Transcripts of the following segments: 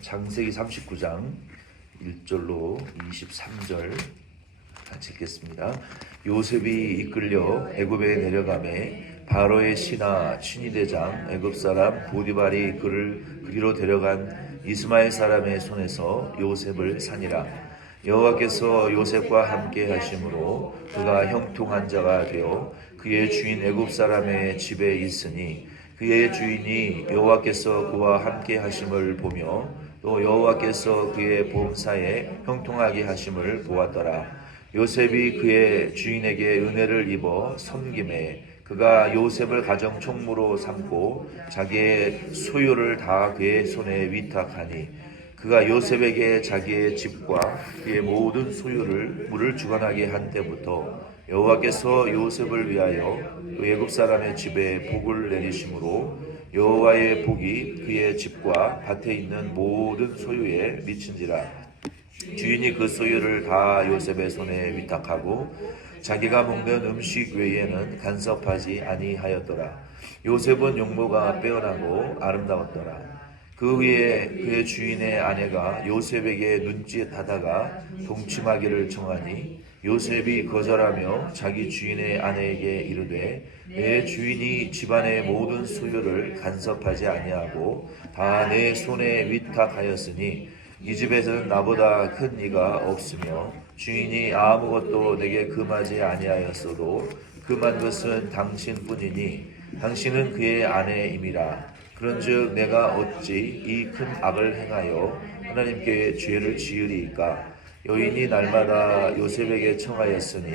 창세기 39장 1절로 23절 같이 읽겠습니다. 요셉이 이끌려 애굽에 내려가매 바로의 신하 친위대장 애굽 사람 보디발이 그를 그리로 데려간 이스마엘 사람의 손에서 요셉을 사니라. 여호와께서 요셉과 함께 하심으로 그가 형통한 자가 되어 그의 주인 애굽 사람의 집에 있으니 그의 주인이 여호와께서 그와 함께 하심을 보며 또 여호와께서 그의 범사에 형통하게 하심을 보았더라. 요셉이 그의 주인에게 은혜를 입어 섬김에 그가 요셉을 가정 총무로 삼고 자기의 소유를 다 그의 손에 위탁하니 그가 요셉에게 자기의 집과 그의 모든 소유를 물을 주관하게 한 때부터 여호와께서 요셉을 위하여 그 애굽 사람의 집에 복을 내리심으로 여호와의 복이 그의 집과 밭에 있는 모든 소유에 미친지라. 주인이 그 소유를 다 요셉의 손에 위탁하고 자기가 먹는 음식 외에는 간섭하지 아니하였더라. 요셉은 용모가 빼어나고 아름다웠더라. 그 후에 그의 주인의 아내가 요셉에게 눈짓하다가 동침하기를 청하니 요셉이 거절하며 자기 주인의 아내에게 이르되 내 주인이 집안의 모든 소유를 간섭하지 아니하고 다 내 손에 위탁하였으니 이 집에서는 나보다 큰 이가 없으며 주인이 아무것도 내게 금하지 아니하였어도 금한 것은 당신뿐이니 당신은 그의 아내임이라. 그런즉 내가 어찌 이 큰 악을 행하여 하나님께 죄를 지으리이까. 여인이 날마다 요셉에게 청하였으니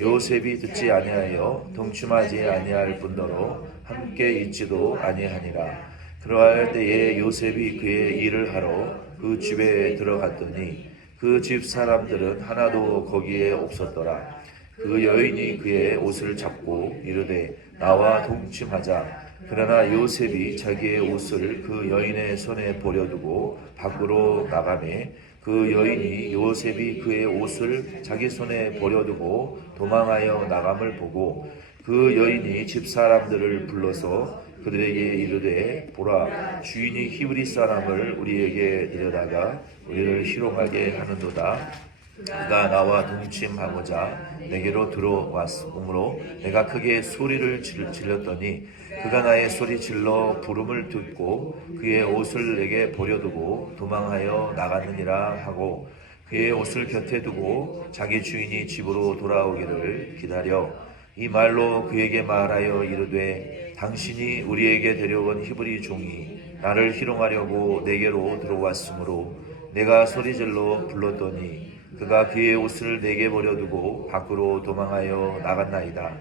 요셉이 듣지 아니하여 동침하지 아니할 뿐더러 함께 있지도 아니하니라. 그러할 때에 요셉이 그의 일을 하러 그 집에 들어갔더니 그 집 사람들은 하나도 거기에 없었더라. 그 여인이 그의 옷을 잡고 이르되 나와 동침하자. 그러나 요셉이 자기의 옷을 그 여인의 손에 버려두고 밖으로 나가매 그 여인이 요셉이 그의 옷을 자기 손에 버려두고 도망하여 나감을 보고 그 여인이 집 사람들을 불러서 그들에게 이르되 보라, 주인이 히브리 사람을 우리에게 데려다가 우리를 희롱하게 하는도다. 그가 나와 동침하고자 내게로 들어왔으므로 내가 크게 소리를 질렀더니 그가 나의 소리 질러 부름을 듣고 그의 옷을 내게 버려두고 도망하여 나갔느니라 하고 그의 옷을 곁에 두고 자기 주인이 집으로 돌아오기를 기다려 이 말로 그에게 말하여 이르되 당신이 우리에게 데려온 히브리 종이 나를 희롱하려고 내게로 들어왔으므로 내가 소리질러 불렀더니 그가 그의 옷을 내게 버려두고 밖으로 도망하여 나갔나이다.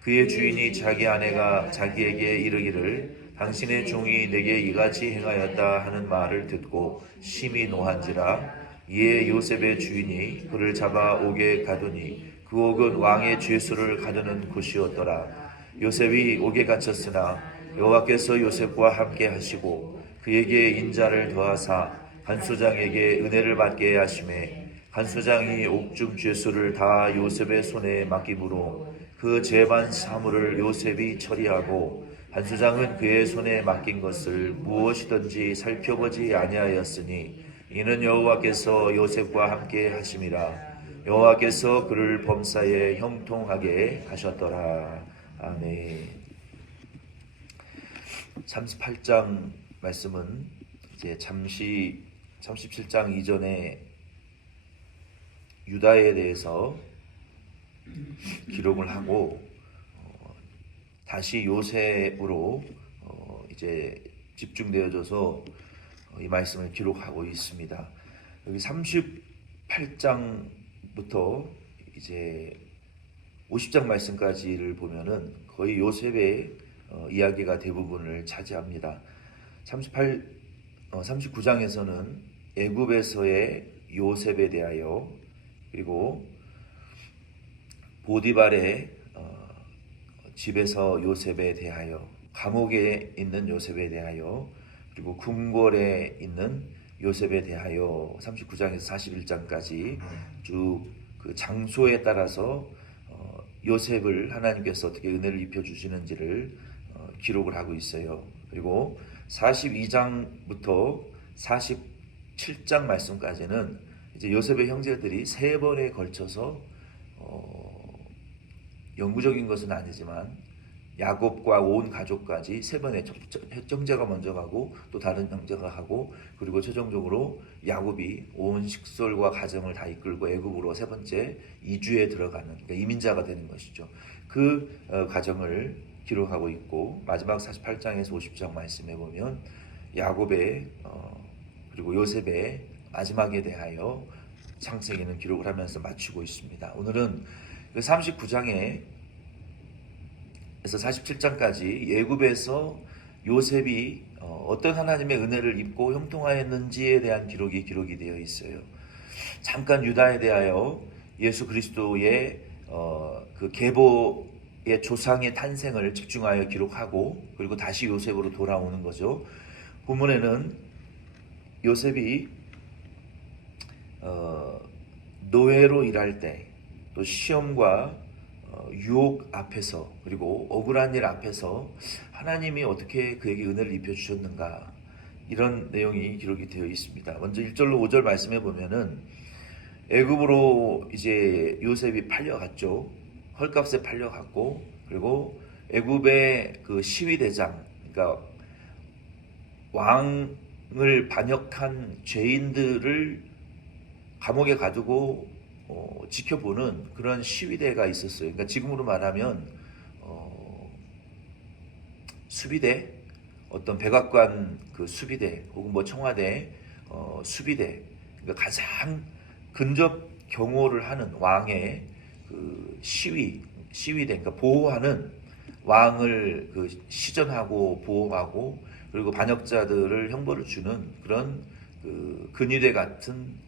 그의 주인이 자기 아내가 자기에게 이르기를 당신의 종이 내게 이같이 행하였다 하는 말을 듣고 심히 노한지라. 이에 요셉의 주인이 그를 잡아 옥에 가두니 그 옥은 왕의 죄수를 가두는 곳이었더라. 요셉이 옥에 갇혔으나 여호와께서 요셉과 함께 하시고 그에게 인자를 더하사 간수장에게 은혜를 받게 하시매 간수장이 옥중 죄수를 다 요셉의 손에 맡김으로 그 재반 사물을 요셉이 처리하고 간수장은 그의 손에 맡긴 것을 무엇이든지 살펴보지 아니하였으니 이는 여호와께서 요셉과 함께 하심이라. 여호와께서 그를 범사에 형통하게 하셨더라. 아멘. 38장 말씀은 이제 잠시 37장 이전에 유다에 대해서 기록을 하고 다시 요셉으로 이제 집중되어져서 이 말씀을 기록하고 있습니다. 여기 38장부터 이제 50장 말씀까지를 보면은 거의 요셉의 이야기가 대부분을 차지합니다. 39장에서는 애굽에서의 요셉에 대하여 그리고 보디발의 집에서 요셉에 대하여 감옥에 있는 요셉에 대하여 그리고 궁궐에 있는 요셉에 대하여 39장에서 41장까지 쭉 그 장소에 따라서 요셉을 하나님께서 어떻게 은혜를 입혀 주시는지를 기록을 하고 있어요. 그리고 42장부터 47장 말씀까지는 이제 요셉의 형제들이 3번에 걸쳐서 영구적인 것은 아니지만 야곱과 온 가족까지 3번에 형제가 먼저 가고 또 다른 형제가 가고 그리고 최종적으로 야곱이 온 식솔과 가정을 다 이끌고 애굽으로 3번째 이주에 들어가는, 그러니까 이민자가 되는 것이죠. 그 과정을 기록하고 있고, 마지막 48장에서 50장 말씀에 보면 야곱의 그리고 요셉의 마지막에 대하여 창세기는 기록을 하면서 마치고 있습니다. 오늘은 그 39장에 에서 47장까지 애굽에서 요셉이 어떤 하나님의 은혜를 입고 형통하였는지에 대한 기록이 되어 있어요. 잠깐 유다에 대하여 예수 그리스도의 그 계보의 조상의 탄생을 집중하여 기록하고 그리고 다시 요셉으로 돌아오는 거죠. 본문에는 요셉이 노예로 일할 때, 또 시험과 유혹 앞에서, 그리고 억울한 일 앞에서 하나님이 어떻게 그에게 은혜를 입혀주셨는가, 이런 내용이 기록이 되어 있습니다. 먼저 1절로 5절 말씀해 보면은 애굽으로 이제 요셉이 팔려갔죠. 헐값에 팔려갔고, 그리고 애굽의 그 시위대장, 그러니까 왕을 반역한 죄인들을 감옥에 가두고 지켜보는 그런 시위대가 있었어요. 그러니까 지금으로 말하면 수비대, 어떤 백악관 그 수비대 혹은 뭐 청와대 수비대, 그러니까 가장 근접 경호를 하는 왕의 그 시위대, 그러니까 보호하는, 왕을 그 시전하고 보호하고 그리고 반역자들을 형벌을 주는 그런 그 근위대 같은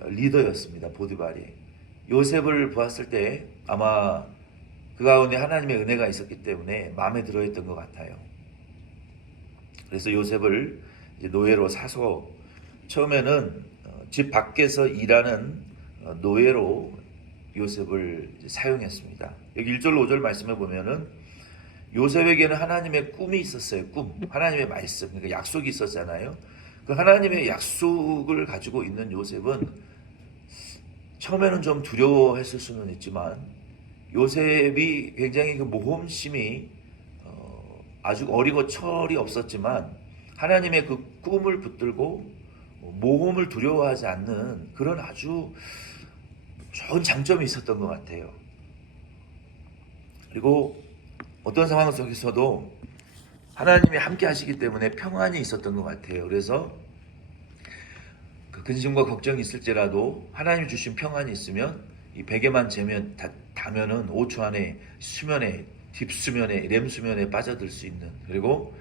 리더였습니다. 보디발이 요셉을 보았을 때 아마 그 가운데 하나님의 은혜가 있었기 때문에 마음에 들어했던 것 같아요. 그래서 요셉을 이제 노예로 사서 처음에는 집 밖에서 일하는 노예로 요셉을 사용했습니다. 여기 1절 5절 말씀해 보면은 요셉에게는 하나님의 꿈이 있었어요. 꿈, 하나님의 말씀, 그러니까 약속이 있었잖아요. 그 하나님의 약속을 가지고 있는 요셉은 처음에는 좀 두려워했을 수는 있지만, 요셉이 굉장히 그 모험심이 아주 어리고 철이 없었지만 하나님의 그 꿈을 붙들고 모험을 두려워하지 않는 그런 아주 좋은 장점이 있었던 것 같아요. 그리고 어떤 상황 속에서도 하나님이 함께 하시기 때문에 평안이 있었던 것 같아요. 그래서 그 근심과 걱정이 있을지라도 하나님이 주신 평안이 있으면 이 베개만 다면은 5초 안에 수면에, 딥수면에, 렘수면에 빠져들 수 있는, 그리고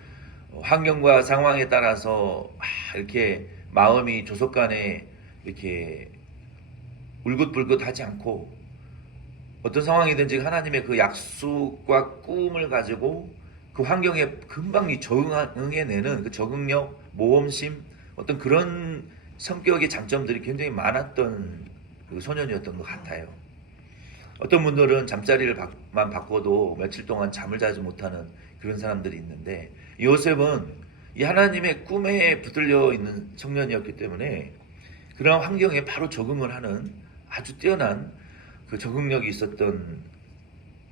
환경과 상황에 따라서 이렇게 마음이 조속간에 이렇게 울긋불긋하지 않고 어떤 상황이든지 하나님의 그 약속과 꿈을 가지고 그 환경에 금방 적응해내는 그 적응력, 모험심, 어떤 그런 성격의 장점들이 굉장히 많았던 그 소년이었던 것 같아요. 어떤 분들은 잠자리를만 바꿔도 며칠 동안 잠을 자지 못하는 그런 사람들이 있는데, 요셉은 이 하나님의 꿈에 붙들려 있는 청년이었기 때문에 그런 환경에 바로 적응을 하는 아주 뛰어난 그 적응력이 있었던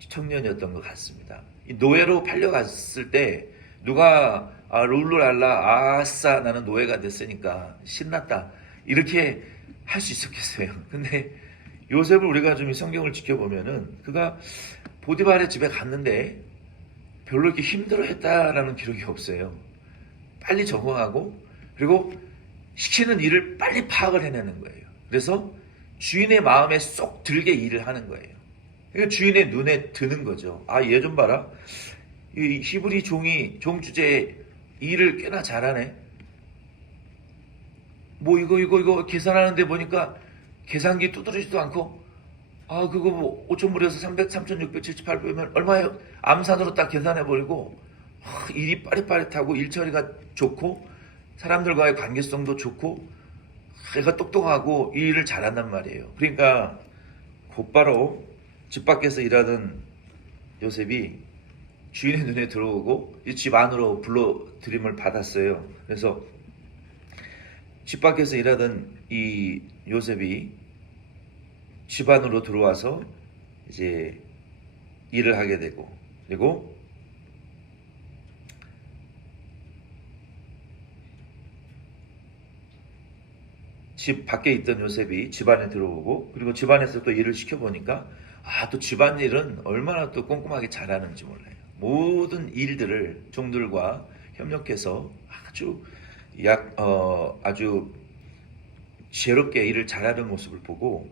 청년이었던 것 같습니다. 이 노예로 팔려갔을 때 누가 룰루랄라 아싸 나는 노예가 됐으니까 신났다 이렇게 할 수 있었겠어요. 근데 요셉을 우리가 좀 이 성경을 지켜보면은 그가 보디발의 집에 갔는데 별로 이렇게 힘들어했다라는 기록이 없어요. 빨리 적응하고 그리고 시키는 일을 빨리 파악을 해내는 거예요. 그래서 주인의 마음에 쏙 들게 일을 하는 거예요. 그러니까 주인의 눈에 드는 거죠. 얘 좀 봐라. 이 히브리 종 주제에 일을 꽤나 잘하네. 뭐 이거 계산하는데 보니까 계산기 두드리지도 않고, 그거 뭐 5,000불에서 3,678불이면 얼마예요? 암산으로 딱 계산해버리고, 일이 빠릿빠릿하고 일처리가 좋고 사람들과의 관계성도 좋고 애가 똑똑하고 일을 잘한단 말이에요. 그러니까 곧바로 집 밖에서 일하던 요셉이 주인의 눈에 들어오고 이 집 안으로 불러들임을 받았어요. 그래서 집 밖에서 일하던 이 요셉이 집 안으로 들어와서 이제 일을 하게 되고, 그리고 집 밖에 있던 요셉이 집 안에 들어오고, 그리고 집 안에서 또 일을 시켜보니까 또 집안일은 얼마나 또 꼼꼼하게 잘하는지 몰라요. 모든 일들을 종들과 협력해서 아주 지혜롭게 일을 잘하는 모습을 보고,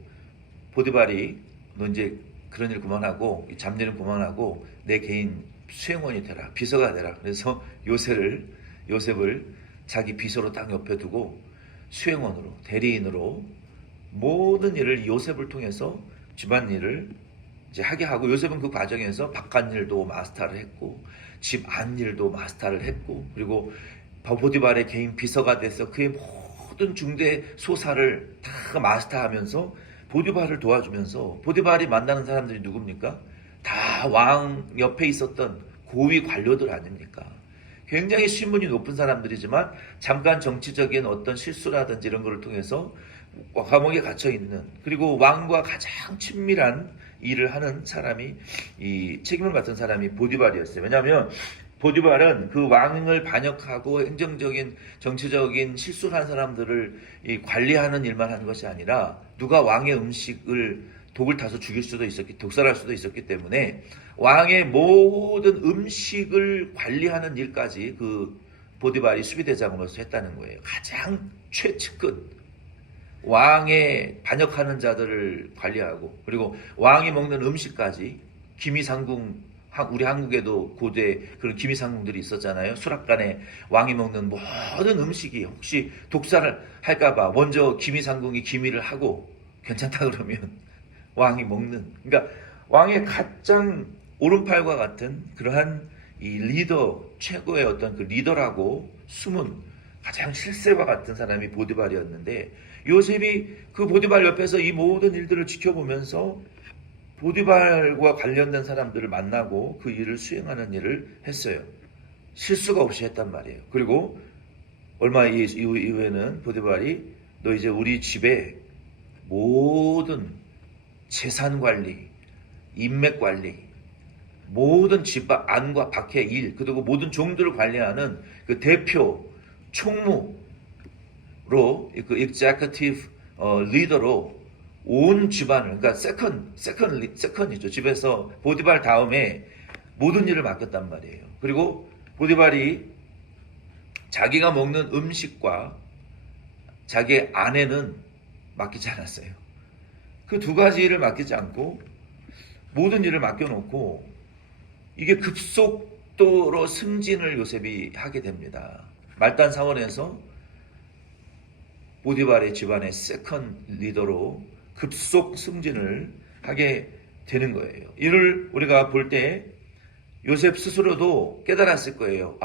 보디발이 너 이제 그런 일 그만하고 잡일은 그만하고 내 개인 수행원이 되라, 비서가 되라. 그래서 요셉을 자기 비서로 딱 옆에 두고 수행원으로, 대리인으로 모든 일을 요셉을 통해서 집안일을 이제 하게 하고, 요셉은 그 과정에서 바깥일도 마스터를 했고 집 안일도 마스터를 했고, 그리고 보디발의 개인 비서가 돼서 그의 모든 중대 소사를 다 마스터하면서 보디발을 도와주면서, 보디발이 만나는 사람들이 누굽니까? 다 왕 옆에 있었던 고위 관료들 아닙니까? 굉장히 신분이 높은 사람들이지만 잠깐 정치적인 어떤 실수라든지 이런 것을 통해서 감옥에 갇혀 있는, 그리고 왕과 가장 친밀한 일을 하는 사람이, 이 책임을 맡은 사람이 보디발이었어요. 왜냐하면 보디발은 그 왕을 반역하고 행정적인 정치적인 실수를 한 사람들을 관리하는 일만 하는 것이 아니라, 누가 왕의 음식을 독을 타서 죽일 수도 있었기, 독살할 수도 있었기 때문에 왕의 모든 음식을 관리하는 일까지 그 보디발이 수비대장으로서 했다는 거예요. 가장 최측근, 왕의 반역하는 자들을 관리하고, 그리고 왕이 먹는 음식까지, 기미상궁, 우리 한국에도 고대 그런 기미상궁들이 있었잖아요. 수락관에 왕이 먹는 모든 음식이 혹시 독살을 할까봐 먼저 기미상궁이 기미를 하고 괜찮다 그러면 왕이 먹는, 그러니까 왕의 가장 오른팔과 같은 그러한 이 리더, 최고의 어떤 그 리더라고 숨은 가장 실세와 같은 사람이 보디발이었는데, 요셉이 그 보디발 옆에서 이 모든 일들을 지켜보면서 보디발과 관련된 사람들을 만나고 그 일을 수행하는 일을 했어요. 실수가 없이 했단 말이에요. 그리고 얼마 이후에는 보디발이 너 이제 우리 집에 모든 재산 관리, 인맥 관리, 모든 집 안과 밖의 일, 그리고 모든 종들을 관리하는 그 대표, 총무로, 그 executive 리더로 온 집안을, 그러니까 세컨이죠. 집에서 보디발 다음에 모든 일을 맡겼단 말이에요. 그리고 보디발이 자기가 먹는 음식과 자기의 아내는 맡기지 않았어요. 그 두 가지 일을 맡기지 않고 모든 일을 맡겨놓고, 이게 급속도로 승진을 요셉이 하게 됩니다. 말단 사원에서 보디발의 집안의 세컨 리더로 급속 승진을 하게 되는 거예요. 이를 우리가 볼 때 요셉 스스로도 깨달았을 거예요.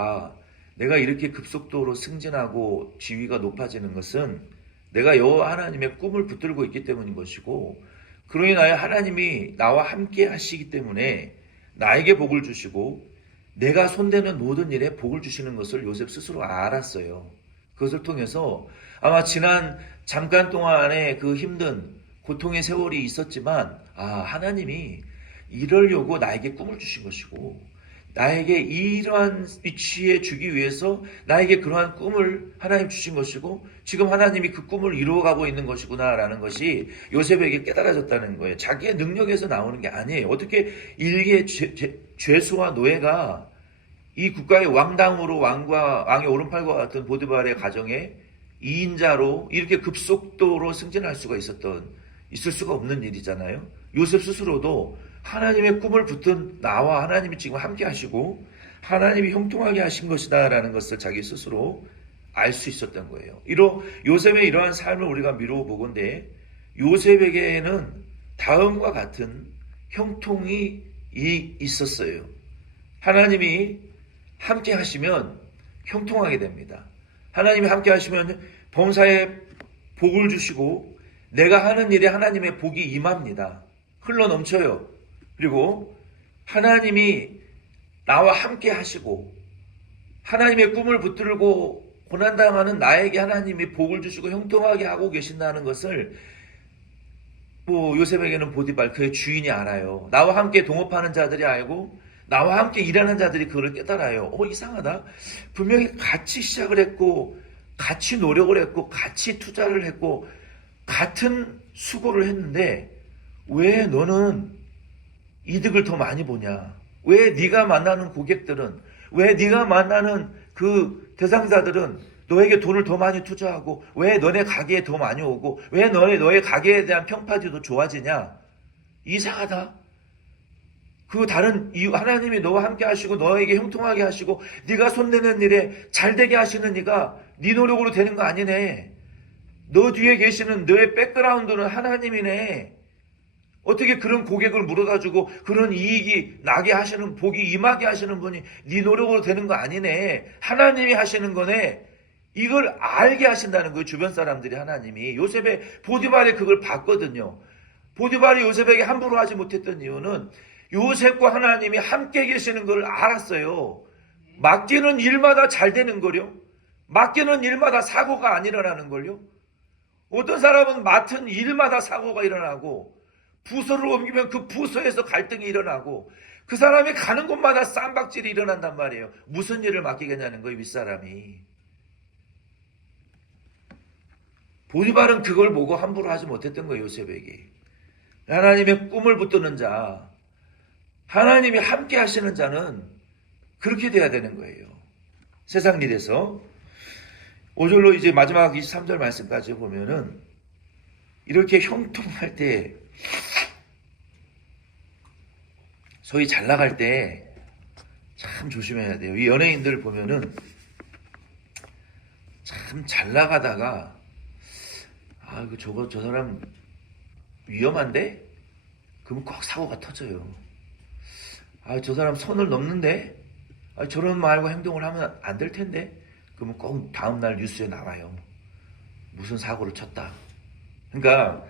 내가 이렇게 급속도로 승진하고 지위가 높아지는 것은 내가 여호와 하나님의 꿈을 붙들고 있기 때문인 것이고, 그로 인하여 하나님이 나와 함께 하시기 때문에 나에게 복을 주시고 내가 손대는 모든 일에 복을 주시는 것을 요셉 스스로 알았어요. 그것을 통해서 아마 지난 잠깐 동안의 그 힘든 고통의 세월이 있었지만, 하나님이 이러려고 나에게 꿈을 주신 것이고, 나에게 이러한 위치에 주기 위해서 나에게 그러한 꿈을 하나님 주신 것이고, 지금 하나님이 그 꿈을 이루어가고 있는 것이구나라는 것이 요셉에게 깨달아졌다는 거예요. 자기의 능력에서 나오는 게 아니에요. 어떻게 일개 죄수와 노예가 이 국가의 왕당으로 왕의 오른팔과 같은 보디발의 가정에 2인자로 이렇게 급속도로 승진할 수가 있을 수가 없는 일이잖아요. 요셉 스스로도 하나님의 꿈을 붙든 나와 하나님이 지금 함께 하시고 하나님이 형통하게 하신 것이다 라는 것을 자기 스스로 알 수 있었던 거예요. 요셉의 이러한 삶을 우리가 미루어 보건대 요셉에게는 다음과 같은 형통이 있었어요. 하나님이 함께 하시면 형통하게 됩니다. 하나님이 함께 하시면 범사에 복을 주시고 내가 하는 일에 하나님의 복이 임합니다. 흘러 넘쳐요. 그리고 하나님이 나와 함께 하시고 하나님의 꿈을 붙들고 고난당하는 나에게 하나님이 복을 주시고 형통하게 하고 계신다는 것을 요셉에게는 보디발 그의 주인이 알아요. 나와 함께 동업하는 자들이 알고 나와 함께 일하는 자들이 그걸 깨달아요. 이상하다. 분명히 같이 시작을 했고 같이 노력을 했고 같이 투자를 했고 같은 수고를 했는데 왜 너는 이득을 더 많이 보냐? 왜 네가 만나는 고객들은, 왜 네가 만나는 그 대상자들은 너에게 돈을 더 많이 투자하고 왜 너네 가게에 더 많이 오고 왜 너의 가게에 대한 평판이 더 좋아지냐? 이상하다. 그 다른 이유, 하나님이 너와 함께 하시고 너에게 형통하게 하시고 네가 손대는 일에 잘되게 하시는 이가 네 노력으로 되는 거 아니네. 너 뒤에 계시는 너의 백그라운드는 하나님이네. 어떻게 그런 고객을 물어다 주고 그런 이익이 나게 하시는, 복이 임하게 하시는 분이 네 노력으로 되는 거 아니네. 하나님이 하시는 거네. 이걸 알게 하신다는 거예요. 주변 사람들이. 하나님이 요셉의 보디발이 그걸 봤거든요. 보디발이 요셉에게 함부로 하지 못했던 이유는 요셉과 하나님이 함께 계시는 걸 알았어요. 맡기는 일마다 잘 되는 거요. 맡기는 일마다 사고가 안 일어나는 걸요. 어떤 사람은 맡은 일마다 사고가 일어나고 부서를 옮기면 그 부서에서 갈등이 일어나고 그 사람이 가는 곳마다 쌈박질이 일어난단 말이에요. 무슨 일을 맡기겠냐는 거예요. 윗사람이. 보디발은 그걸 보고 함부로 하지 못했던 거예요. 요셉에게. 하나님의 꿈을 붙드는 자, 하나님이 함께 하시는 자는 그렇게 돼야 되는 거예요. 세상 일에서 5절로 이제 마지막 23절 말씀까지 보면은 이렇게 형통할 때, 소위 잘 나갈 때 참 조심해야 돼요. 이 연예인들 보면은 참 잘 나가다가 저 사람 위험한데? 그러면 꼭 사고가 터져요. 저 사람 선을 넘는데? 저런 말과 행동을 하면 안 될 텐데? 그러면 꼭 다음날 뉴스에 나와요. 무슨 사고를 쳤다. 그러니까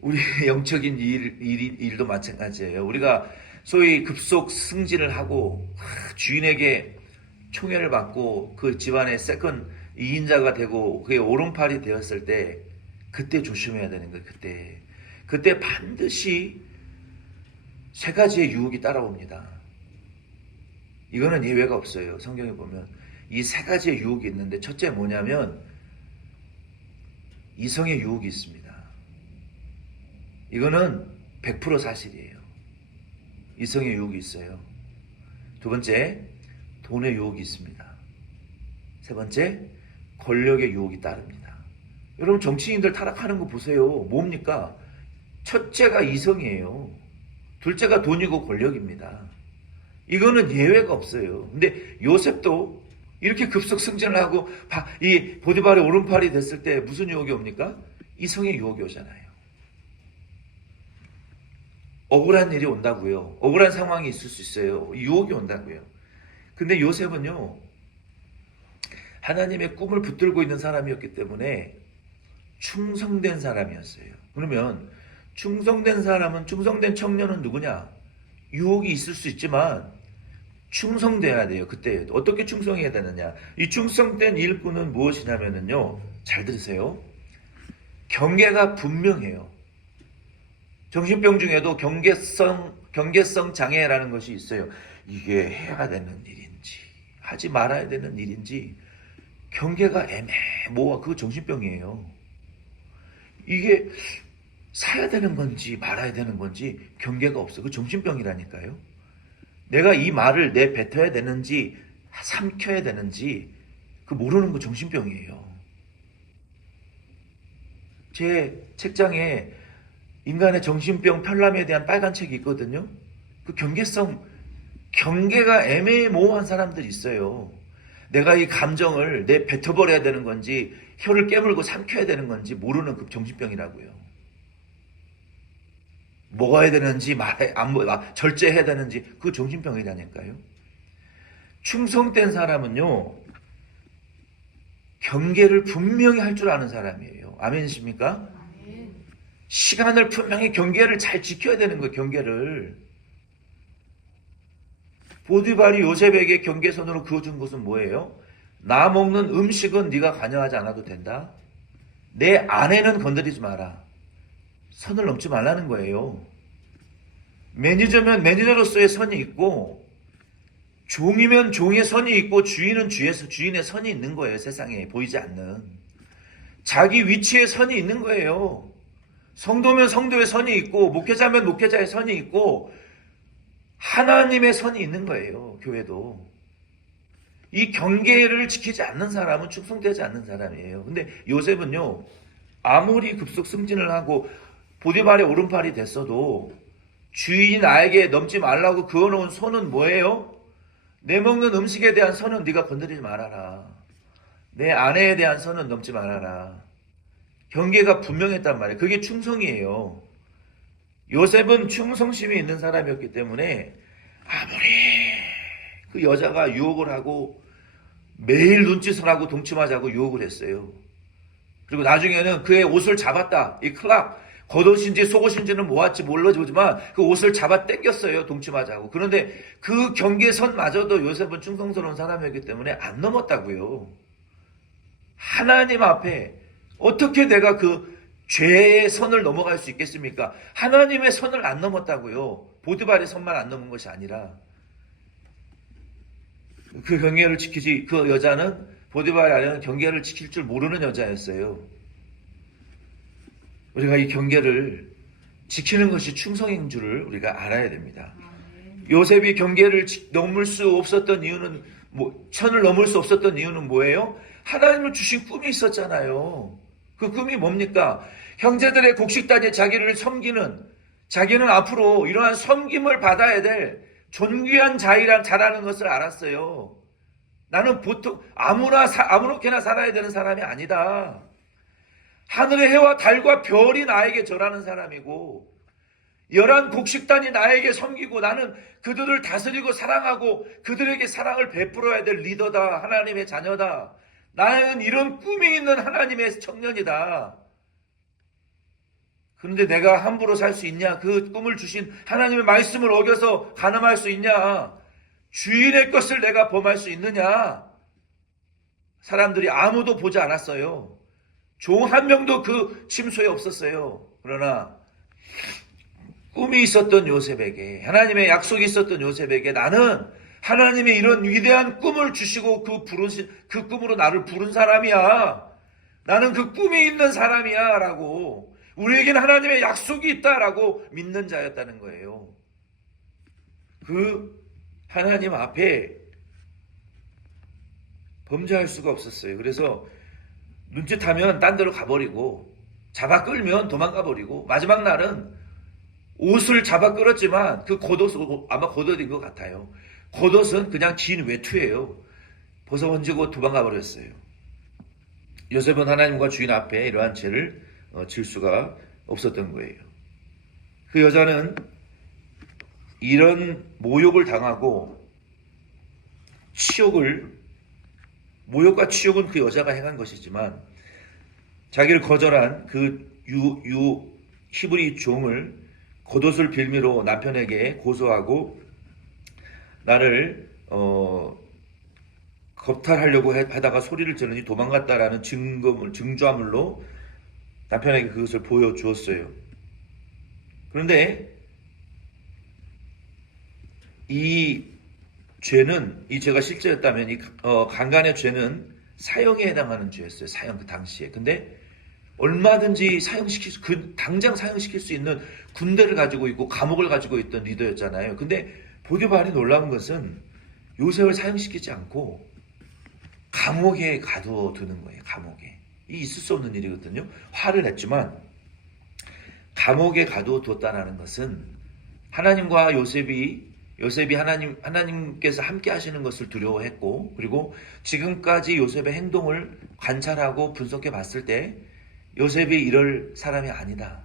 우리 영적인 일도 마찬가지예요. 우리가 소위 급속 승진을 하고 주인에게 총애를 받고 그 집안의 세컨 2인자가 되고 그게 오른팔이 되었을 때 그때 조심해야 되는 거예요. 그때 반드시 세 가지의 유혹이 따라옵니다. 이거는 예외가 없어요. 성경에 보면 이 세 가지의 유혹이 있는데, 첫째 뭐냐면 이성의 유혹이 있습니다. 이거는 100% 사실이에요. 이성의 유혹이 있어요. 두 번째, 돈의 유혹이 있습니다. 세 번째, 권력의 유혹이 따릅니다. 여러분, 정치인들 타락하는 거 보세요. 뭡니까? 첫째가 이성이에요. 둘째가 돈이고 권력입니다. 이거는 예외가 없어요. 근데 요셉도 이렇게 급속 승진을 하고 이 보디발의 오른팔이 됐을 때 무슨 유혹이 옵니까? 이성의 유혹이 오잖아요. 억울한 일이 온다고요. 억울한 상황이 있을 수 있어요. 유혹이 온다고요. 근데 요셉은요, 하나님의 꿈을 붙들고 있는 사람이었기 때문에 충성된 사람이었어요. 그러면 충성된 청년은 누구냐? 유혹이 있을 수 있지만 충성돼야 돼요. 그때 어떻게 충성해야 되느냐? 이 충성된 일꾼은 무엇이냐면요, 잘 들으세요. 경계가 분명해요. 정신병 중에도 경계성 장애라는 것이 있어요. 이게 해야 되는 일인지 하지 말아야 되는 일인지 경계가 애매모호하. 그거 정신병이에요. 이게 사야 되는 건지 말아야 되는 건지 경계가 없어. 그 정신병이라니까요. 내가 이 말을 내뱉어야 되는지 삼켜야 되는지 그 모르는 거 정신병이에요. 제 책장에 인간의 정신병 편람에 대한 빨간 책이 있거든요. 그 경계가 애매모호한 사람들이 있어요. 내가 이 감정을 뱉어버려야 되는 건지 혀를 깨물고 삼켜야 되는 건지 모르는 그 정신병이라고요. 먹어야 되는지 절제해야 되는지 그 정신병이라니까요. 충성된 사람은요, 경계를 분명히 할 줄 아는 사람이에요. 아멘이십니까? 시간을 분명히 경계를 잘 지켜야 되는 거예요. 경계를. 보디발이 요셉에게 경계선으로 그어준 것은 뭐예요? 나 먹는 음식은 네가 관여하지 않아도 된다. 내 아내는 건드리지 마라. 선을 넘지 말라는 거예요. 매니저면 매니저로서의 선이 있고, 종이면 종의 선이 있고, 주인은 주인의 선이 있는 거예요. 세상에 보이지 않는. 자기 위치에 선이 있는 거예요. 성도면 성도의 선이 있고, 목회자면 목회자의 선이 있고, 하나님의 선이 있는 거예요. 교회도. 이 경계를 지키지 않는 사람은 충성되지 않는 사람이에요. 근데 요셉은요, 아무리 급속 승진을 하고 보디발의 오른팔이 됐어도 주인이 나에게 넘지 말라고 그어놓은 손은 뭐예요? 내 먹는 음식에 대한 선은 네가 건드리지 말아라. 내 아내에 대한 선은 넘지 말아라. 경계가 분명했단 말이에요. 그게 충성이에요. 요셉은 충성심이 있는 사람이었기 때문에 아무리 그 여자가 유혹을 하고 매일 눈짓을 하고 동침하자고 유혹을 했어요. 그리고 나중에는 그의 옷을 잡았다. 이 클락, 겉옷인지 속옷인지는 모았지 몰라지만 그 옷을 잡아 당겼어요. 동침하자고. 그런데 그 경계선마저도 요셉은 충성스러운 사람이었기 때문에 안 넘었다고요. 하나님 앞에 어떻게 내가 그 죄의 선을 넘어갈 수 있겠습니까? 하나님의 선을 안 넘었다고요. 보디발의 선만 안 넘은 것이 아니라 그 경계를 지키지, 그 여자는 보디발의 아내는 경계를 지킬 줄 모르는 여자였어요. 우리가 이 경계를 지키는 것이 충성인 줄을 우리가 알아야 됩니다. 요셉이 경계를 넘을 수 없었던 이유는 천을 넘을 수 없었던 이유는 뭐예요? 하나님을 주신 꿈이 있었잖아요. 그 꿈이 뭡니까? 형제들의 곡식단에 자기를 섬기는, 자기는 앞으로 이러한 섬김을 받아야 될 존귀한 자라는 것을 알았어요. 나는 보통 아무렇게나 살아야 되는 사람이 아니다. 하늘의 해와 달과 별이 나에게 절하는 사람이고, 11 곡식단이 나에게 섬기고, 나는 그들을 다스리고 사랑하고 그들에게 사랑을 베풀어야 될 리더다. 하나님의 자녀다. 나는 이런 꿈이 있는 하나님의 청년이다. 그런데 내가 함부로 살 수 있냐? 그 꿈을 주신 하나님의 말씀을 어겨서 간음할 수 있냐? 주인의 것을 내가 범할 수 있느냐? 사람들이 아무도 보지 않았어요. 종 한 명도 그 침소에 없었어요. 그러나 꿈이 있었던 요셉에게, 하나님의 약속이 있었던 요셉에게, 나는 하나님의 이런 위대한 꿈을 주시고 그 꿈으로 나를 부른 사람이야. 나는 그 꿈이 있는 사람이야. 라고, 우리에게는 하나님의 약속이 있다라고 믿는 자였다는 거예요. 그 하나님 앞에 범죄할 수가 없었어요. 그래서 눈짓하면 딴 데로 가버리고, 잡아 끌면 도망가 버리고, 마지막 날은 옷을 잡아 끌었지만 그 겉옷, 아마 겉옷인 것 같아요. 겉옷은 그냥 긴 외투예요. 벗어 던지고 도망가 버렸어요. 요셉은 하나님과 주인 앞에 이러한 죄를 질 수가 없었던 거예요. 그 여자는 이런 모욕을 당하고 모욕과 치욕은 그 여자가 행한 것이지만, 자기를 거절한 그 히브리 종을 겉옷을 빌미로 남편에게 고소하고 나를 겁탈하려고 하다가 소리를 지르니 도망갔다라는 증거물로 남편에게 그것을 보여주었어요. 그런데 이 죄가 실제였다면 이 강간의 죄는 사형에 해당하는 죄였어요. 사형, 그 당시에. 근데 얼마든지 당장 사형시킬 수 있는 군대를 가지고 있고 감옥을 가지고 있던 리더였잖아요. 근데 보디발이 놀라운 것은 요셉을 사형시키지 않고 감옥에 가둬두는 거예요. 감옥에. 이 있을 수 없는 일이거든요. 화를 냈지만 감옥에 가둬뒀다는 것은 하나님과 요셉이 하나님께서 함께 하시는 것을 두려워했고, 그리고 지금까지 요셉의 행동을 관찰하고 분석해 봤을 때 요셉이 이럴 사람이 아니다.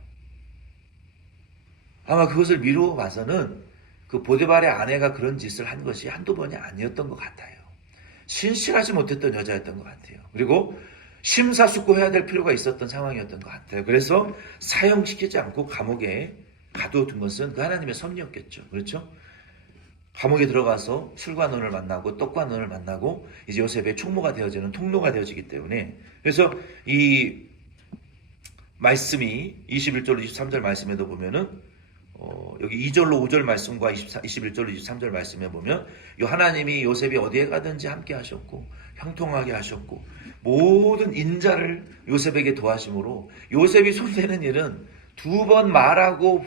아마 그것을 미루어 봐서는 그 보디발의 아내가 그런 짓을 한 것이 한두 번이 아니었던 것 같아요. 신실하지 못했던 여자였던 것 같아요. 그리고 심사숙고해야 될 필요가 있었던 상황이었던 것 같아요. 그래서 사형시키지 않고 감옥에 가둬둔 것은 그 하나님의 섭리였겠죠. 그렇죠? 감옥에 들어가서 술과 논을 만나고 떡과 논을 만나고 이제 요셉의 총무가 되어지는 통로가 되어지기 때문에, 그래서 이 말씀이 21절 23절 말씀에도 보면은 여기 2절로 5절 말씀과 21절로 23절 말씀에 보면 하나님이 요셉이 어디에 가든지 함께 하셨고 형통하게 하셨고 모든 인자를 요셉에게 도와심으로 요셉이 손대는 일은 두 번 말하고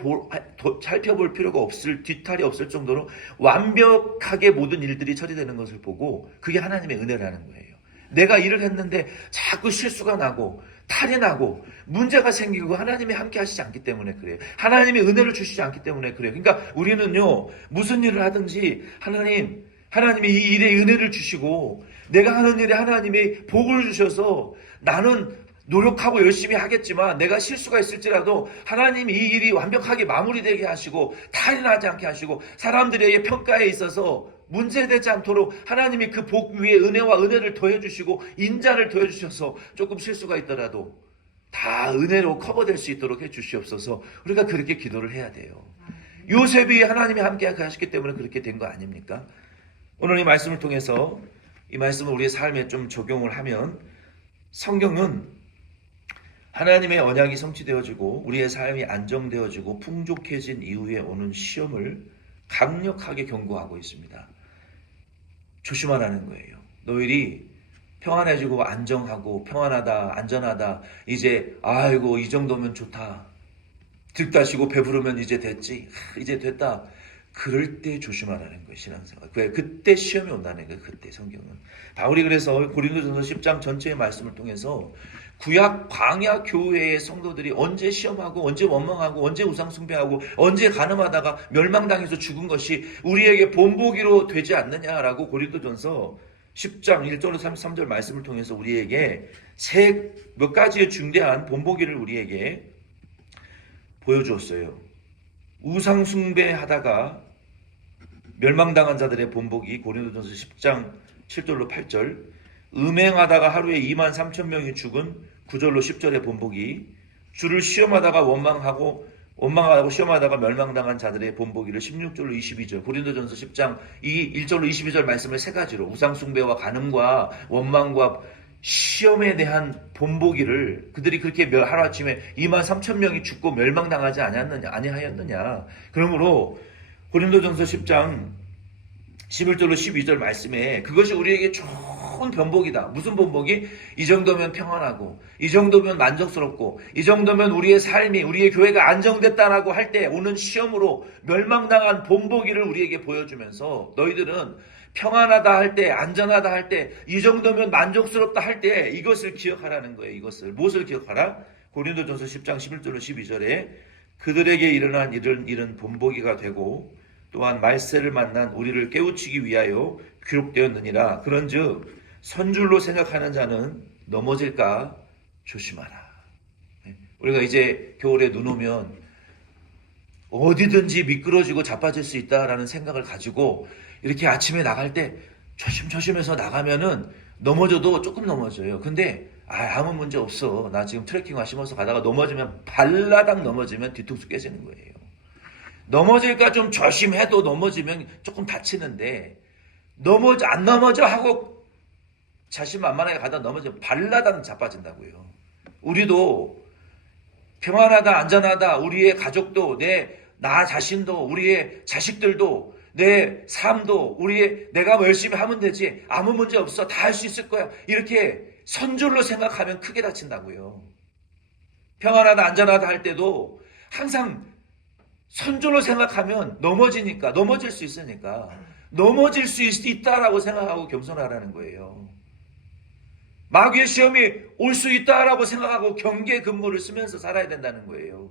살펴볼 필요가 없을, 뒤탈이 없을 정도로 완벽하게 모든 일들이 처리되는 것을 보고 그게 하나님의 은혜라는 거예요. 내가 일을 했는데 자꾸 실수가 나고 탈이 나고 문제가 생기고 하나님이 함께 하시지 않기 때문에 그래요. 하나님이 은혜를 주시지 않기 때문에 그래요. 그러니까 우리는요, 무슨 일을 하든지 하나님이 이 일에 은혜를 주시고 내가 하는 일에 하나님이 복을 주셔서 나는 노력하고 열심히 하겠지만 내가 실수가 있을지라도 하나님이 이 일이 완벽하게 마무리되게 하시고 탈이 나지 않게 하시고 사람들에게 평가에 있어서 문제되지 않도록 하나님이 그 복 위에 은혜와 은혜를 더해주시고 인자를 더해주셔서 조금 실수가 있더라도 다 은혜로 커버될 수 있도록 해주시옵소서. 우리가 그렇게 기도를 해야 돼요. 요셉이 하나님이 함께 하셨기 때문에 그렇게 된 거 아닙니까? 오늘 이 말씀을 통해서 이 말씀을 우리의 삶에 좀 적용을 하면 성경은 하나님의 언약이 성취되어지고 우리의 삶이 안정되어지고 풍족해진 이후에 오는 시험을 강력하게 경고하고 있습니다. 조심하라는 거예요. 너희들이 평안해지고 안정하고 평안하다, 안전하다, 이제 아이고 이 정도면 좋다, 득다시고 배부르면 이제 됐지, 이제 됐다, 그럴 때 조심하라는 거예요. 신앙생활. 그때 시험이 온다는 거예요. 그때 성경은. 바울이 그래서 고린도전서 10장 전체의 말씀을 통해서 구약 광야 교회의 성도들이 언제 시험하고 언제 원망하고 언제 우상숭배하고 언제 간음하다가 멸망당해서 죽은 것이 우리에게 본보기로 되지 않느냐라고 고린도전서 10장 1절로 33절 말씀을 통해서 우리에게 몇 가지의 중대한 본보기를 우리에게 보여주었어요. 우상숭배하다가 멸망당한 자들의 본보기, 고린도전서 10장 7절로 8절, 음행하다가 하루에 2만 3천 명이 죽은 9절로 10절의 본보기, 주를 시험하다가 원망하고 시험하다가 멸망당한 자들의 본보기를 16절로 22절, 고린도전서 10장 1절로 22절 말씀을 세 가지로 우상숭배와 간음과 원망과 시험에 대한 본보기를 그들이 그렇게 하루아침에 2만 3천 명이 죽고 멸망당하지 아니하였느냐. 그러므로 고린도전서 10장 11절로 12절 말씀에 그것이 우리에게 좋은 변복이다. 무슨 변복이? 이 정도면 평안하고 이 정도면 만족스럽고 이 정도면 우리의 삶이, 우리의 교회가 안정됐다라고 할 때 오는 시험으로 멸망당한 본보기를 우리에게 보여주면서 너희들은 평안하다 할 때, 안전하다 할 때, 이 정도면 만족스럽다 할 때 이것을 기억하라는 거예요. 이것을. 무엇을 기억하라? 고린도전서 10장 11절로 12절에 그들에게 일어난 일은 본보기가 되고 또한 말세를 만난 우리를 깨우치기 위하여 기록되었느니라. 그런즉 선줄로 생각하는 자는 넘어질까 조심하라. 우리가 이제 겨울에 눈 오면 어디든지 미끄러지고 자빠질 수 있다라는 생각을 가지고 이렇게 아침에 나갈 때 조심조심해서 나가면은 넘어져도 조금 넘어져요. 근데 아무 문제 없어. 나 지금 트레킹화 심어서 가다가 넘어지면 발라당 넘어지면 뒤통수 깨지는 거예요. 넘어질까 좀 조심해도 넘어지면 조금 다치는데 안 넘어져 하고 자신만만하게 가다 넘어지면 발라당 자빠진다고요. 우리도 평안하다, 안전하다, 우리의 가족도, 나 자신도, 우리의 자식들도, 내 삶도, 내가 열심히 하면 되지, 아무 문제 없어, 다 할 수 있을 거야, 이렇게 선줄로 생각하면 크게 다친다고요. 평안하다, 안전하다 할 때도 항상 선줄로 생각하면 넘어질 수 있으니까 넘어질 수 있다라고 생각하고 겸손하라는 거예요. 마귀의 시험이 올 수 있다라고 생각하고 경계 근무를 쓰면서 살아야 된다는 거예요.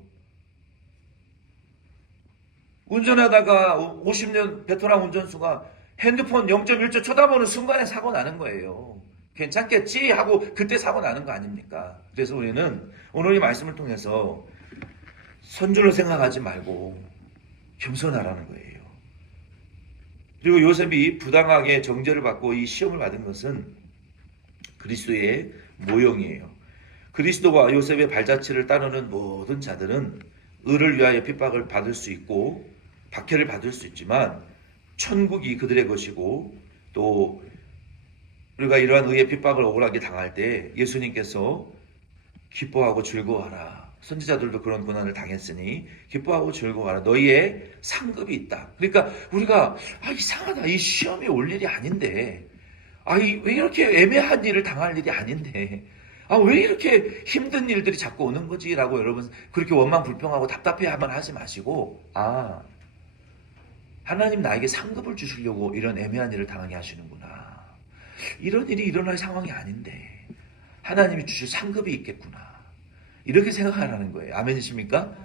운전하다가 50년 베테랑 운전수가 핸드폰 0.1초 쳐다보는 순간에 사고 나는 거예요. 괜찮겠지 하고 그때 사고 나는 거 아닙니까? 그래서 우리는 오늘 이 말씀을 통해서 선줄로 생각하지 말고 겸손하라는 거예요. 그리고 요셉이 부당하게 정죄를 받고 이 시험을 받은 것은 그리스도의 모형이에요. 그리스도와 요셉의 발자취를 따르는 모든 자들은 의를 위하여 핍박을 받을 수 있고 박해를 받을 수 있지만 천국이 그들의 것이고 또 우리가 이러한 의의 핍박을 억울하게 당할 때 예수님께서 기뻐하고 즐거워하라. 선지자들도 그런 고난을 당했으니 기뻐하고 즐거워하라. 너희의 상급이 있다. 그러니까 우리가 이상하다. 이 시험이 올 일이 아닌데 왜 이렇게 애매한 일을 당할 일이 아닌데 왜 이렇게 힘든 일들이 자꾸 오는 거지? 라고 여러분 그렇게 원망 불평하고 답답해하면 하지 마시고 하나님 나에게 상급을 주시려고 이런 애매한 일을 당하게 하시는구나. 이런 일이 일어날 상황이 아닌데 하나님이 주실 상급이 있겠구나. 이렇게 생각하라는 거예요. 아멘이십니까?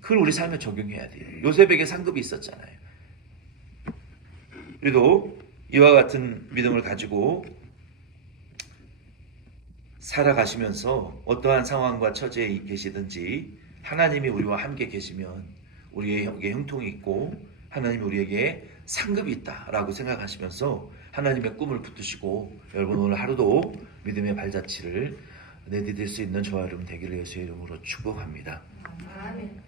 그걸 우리 삶에 적용해야 돼요. 요셉에게 상급이 있었잖아요. 우리도 이와 같은 믿음을 가지고 살아가시면서 어떠한 상황과 처지에 계시든지 하나님이 우리와 함께 계시면 우리에게 형통이 있고 하나님이 우리에게 상급이 있다라고 생각하시면서 하나님의 꿈을 붙드시고 여러분 오늘 하루도 믿음의 발자취를 내디딜 수 있는 저와 여러분 되기를 예수의 이름으로 축복합니다. 아멘.